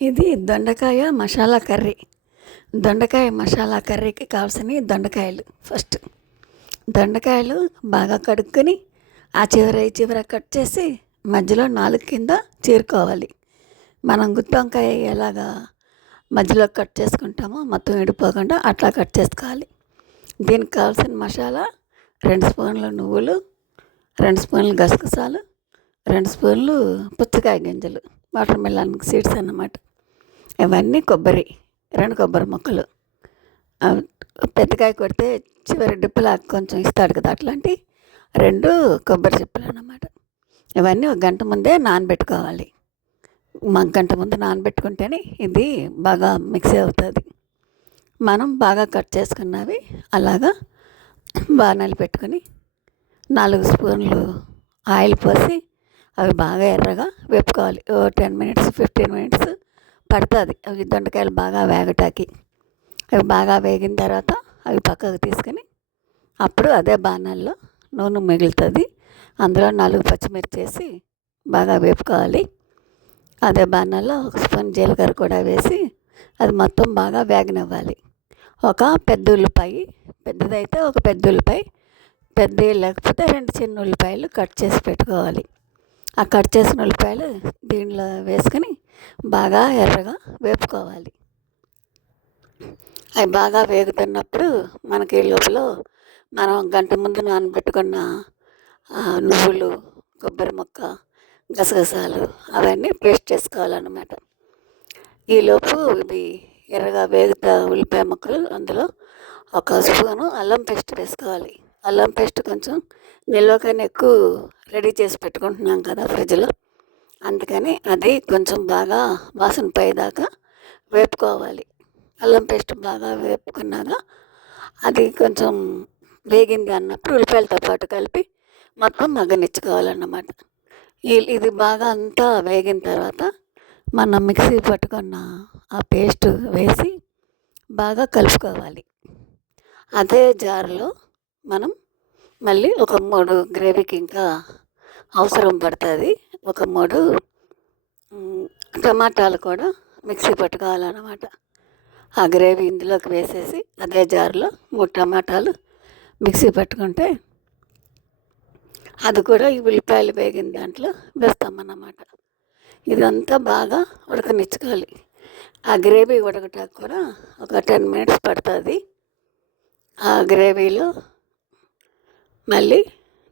ఇది దొండకాయ మసాలా కర్రీ. దొండకాయ మసాలా కర్రీకి కావాల్సినవి దొండకాయలు. ఫస్ట్ దొండకాయలు బాగా కడుక్కొని ఆ చివర ఈ చివర కట్ చేసి మధ్యలో 4 కింద చీరుకోవాలి. మనం గుత్తి వంకాయ ఎలాగా మధ్యలో కట్ చేసుకుంటామో మొత్తం విడిపోకుండా అట్లా కట్ చేసుకోవాలి. దీనికి కావాల్సిన మసాలా 2 స్పూన్లు నువ్వులు, 2 స్పూన్లు గసగసాలు, 2 స్పూన్లు పుచ్చకాయ గింజలు, వాటర్ మిలన్ సీడ్స్ అన్నమాట. ఇవన్నీ కొబ్బరి, 2 కొబ్బరి ముక్కలు. పెద్దకాయ కొడితే చివరి డిప్పులా కొంచెం ఇస్తాడు కదా, అట్లాంటి 2 కొబ్బరి చిప్పలు అన్నమాట. ఇవన్నీ ఒక గంట ముందే నానబెట్టుకోవాలి. గంట ముందు నానబెట్టుకుంటేనే ఇది బాగా మిక్సీ అవుతుంది. మనం బాగా కట్ చేసుకున్నవి అలాగా బాణాలు పెట్టుకొని 4 స్పూన్లు ఆయిల్ పోసి అవి బాగా ఎర్రగా వేపుకోవాలి. 10 మినిట్స్ 15 మినిట్స్ పడుతుంది అవి దొండకాయలు బాగా వేగటానికి. అవి బాగా వేగిన తర్వాత అవి పక్కకు తీసుకొని అప్పుడు అదే బాణాల్లో నూనె మిగులుతుంది. అందులో 4 పచ్చిమిర్చి వేసి బాగా వేపుకోవాలి. అదే బాణాల్లో 1 స్పూన్ జీలకర్ర కూడా వేసి అది మొత్తం బాగా వేగనివ్వాలి. ఒక పెద్ద ఉల్లిపాయ, పెద్దదైతే ఒక పెద్ద ఉల్లిపాయ, పెద్దవి లేకపోతే 2 చిన్న ఉల్లిపాయలు కట్ చేసి పెట్టుకోవాలి. ఆ కట్ చేసిన ఉల్లిపాయలు దీనిలో వేసుకొని బాగా ఎర్రగా వేపుకోవాలి. అవి బాగా వేగుతున్నప్పుడు మనకి లోపల మనం గంట ముందు నానబెట్టుకున్న నువ్వులు, కొబ్బరి ముక్క, గసగసాలు అవన్నీ పేస్ట్ చేసుకోవాలన్నమాట. ఈలోపు ఇవి ఎర్రగా వేగుతా ఉల్లిపాయ ముక్కలు అందులో 1 స్పూను అల్లం పేస్ట్ వేసుకోవాలి. అల్లం పేస్ట్ కొంచెం నిల్వకైనా ఎక్కువ రెడీ చేసి పెట్టుకుంటున్నాం కదా ఫ్రిడ్జ్లో, అందుకని అది కొంచెం బాగా వాసన పోయేదాకా వేపుకోవాలి. అల్లం పేస్ట్ బాగా వేపుకున్నాక అది కొంచెం వేగింది అన్నప్పుడు ఉల్లిపాయలతో పాటు కలిపి మొత్తం మగ్గనిచ్చుకోవాలన్నమాట. ఇది బాగా అంతా వేగిన తర్వాత మనం మిక్సీ పట్టుకున్న ఆ పేస్ట్ వేసి బాగా కలుపుకోవాలి. అదే జారులో మనం మళ్ళీ ఒక 3 గ్రేవీకి ఇంకా అవసరం పడుతుంది. ఒక 3 టమాటాలు కూడా మిక్సీ పట్టుకోవాలన్నమాట. ఆ గ్రేవీ ఇందులోకి వేసేసి అదే జారులో 3 టమాటాలు మిక్సీ పట్టుకుంటే అది కూడా ఈ ఉల్లిపాయలు వేగిన దాంట్లో వేస్తామన్నమాట. ఇదంతా బాగా ఉడకనిచ్చుకోవాలి. ఆ గ్రేవీ ఉడకటానికి కూడా ఒక 10 మినిట్స్ పడుతుంది. ఆ గ్రేవీలో మళ్ళీ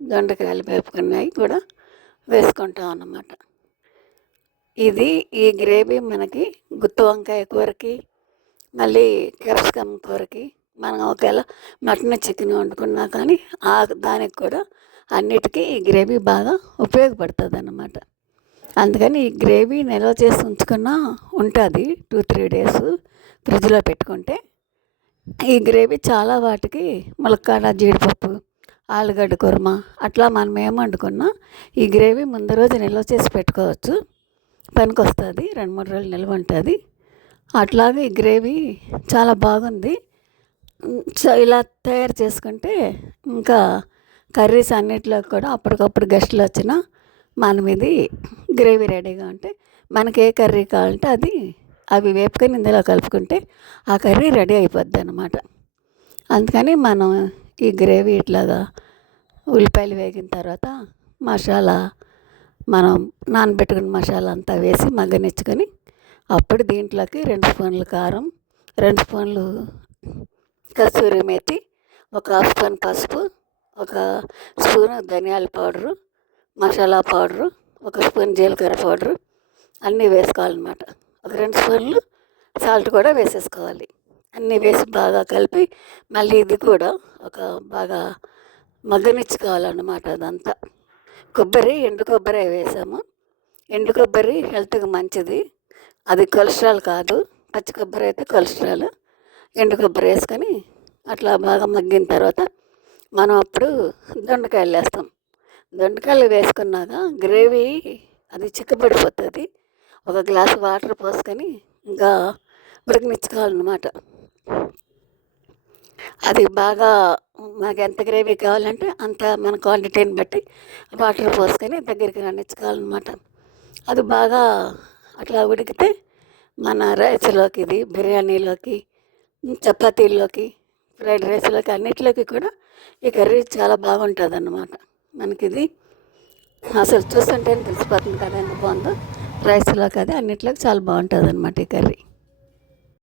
దొండకాయలు వేపుకున్నవి కూడా వేసుకుంటాం అన్నమాట. ఈ గ్రేవీ మనకి గుత్తి వంకాయ కూరకి, మళ్ళీ క్యాప్సికమ్ కూరకి, మనం ఒకవేళ మటన్ చికెన్ వండుకున్నా కానీ దానికి కూడా అన్నిటికీ ఈ గ్రేవీ బాగా ఉపయోగపడుతుంది అన్నమాట. అందుకని ఈ గ్రేవీ నిల్వ చేసి ఉంచుకున్నా ఉంటుంది 2-3 డేస్ ఫ్రిడ్జ్లో పెట్టుకుంటే. ఈ గ్రేవీ చాలా వాటికి ములక్కాడ, జీడిపప్పు, ఆలుగడ్డ కుర్మా అట్లా మనం ఏం వండుకున్నా ఈ గ్రేవీ ముందు రోజు నిల్వ చేసి పెట్టుకోవచ్చు. పనికి వస్తుంది, 2-3 రోజులు నిల్వ ఉంటుంది. అట్లాగే ఈ గ్రేవీ చాలా బాగుంది. ఇలా తయారు చేసుకుంటే ఇంకా కర్రీస్ అన్నిటిలో కూడా అప్పటికప్పుడు గెస్టులు వచ్చినా మనం ఇది గ్రేవీ రెడీగా ఉంటే మనకి ఏ కర్రీ కావాలంటే అవి వేపుకొని ఇందులో కలుపుకుంటే ఆ కర్రీ రెడీ అయిపోద్ది అన్నమాట. అందుకని మనం ఈ గ్రేవీ ఇట్లాగా ఉల్లిపాయలు వేగిన తర్వాత మసాలా మనం నానబెట్టుకున్న మసాలా అంతా వేసి మగ్గనిచ్చుకొని అప్పుడు దీంట్లోకి 2 స్పూన్లు కారం, 2 స్పూన్లు కస్తూరి మేతి, ఒక 1/2 స్పూన్ పసుపు, ఒక స్పూను ధనియాల పౌడరు, మసాలా పౌడరు, 1 స్పూన్ జీలకర్ర పౌడరు అన్నీ వేసుకోవాలన్నమాట. ఒక 2 స్పూన్లు సాల్ట్ కూడా వేసేసుకోవాలి. అన్నీ వేసి బాగా కలిపి మళ్ళీ ఇది కూడా ఒక బాగా మగ్గనిచ్చుకోవాలన్నమాట. అదంతా ఎండు కొబ్బరి వేసాము. ఎండు కొబ్బరి హెల్త్కి మంచిది, అది కొలెస్ట్రాల్ కాదు. పచ్చి కొబ్బరి అయితే కొలెస్ట్రాల్. ఎండు కొబ్బరి వేసుకొని అట్లా బాగా మగ్గిన తర్వాత మనం అప్పుడు దొండకాయలు వేస్తాం. దొండకాయలు వేసుకున్నాక గ్రేవీ అది చిక్కబడిపోతుంది. ఒక గ్లాసు వాటర్ పోసుకొని ఇంకా ఉడకనిచ్చుకోవాలన్నమాట. అది బాగా మనకు ఎంత గ్రేవీ కావాలంటే అంత మన క్వాంటిటీని బట్టి వాటర్ పోసుకొని దగ్గరికి రానిచ్చుకోవాలన్నమాట. అది బాగా అట్లా ఉడికితే మన రైస్‌లోకి ఇది బిర్యానీలోకి, చపాతీల్లోకి, ఫ్రైడ్ రైస్‌లోకి అన్నిట్లోకి కూడా ఈ కర్రీ చాలా బాగుంటుందన్నమాట. మనకిది అసలు చూస్తుంటేనే తెలిసిపోతుంది కదా ఎంత బాగుందో. రైస్‌లోకి అది అన్నిట్లోకి చాలా బాగుంటుందన్నమాట ఈ కర్రీ.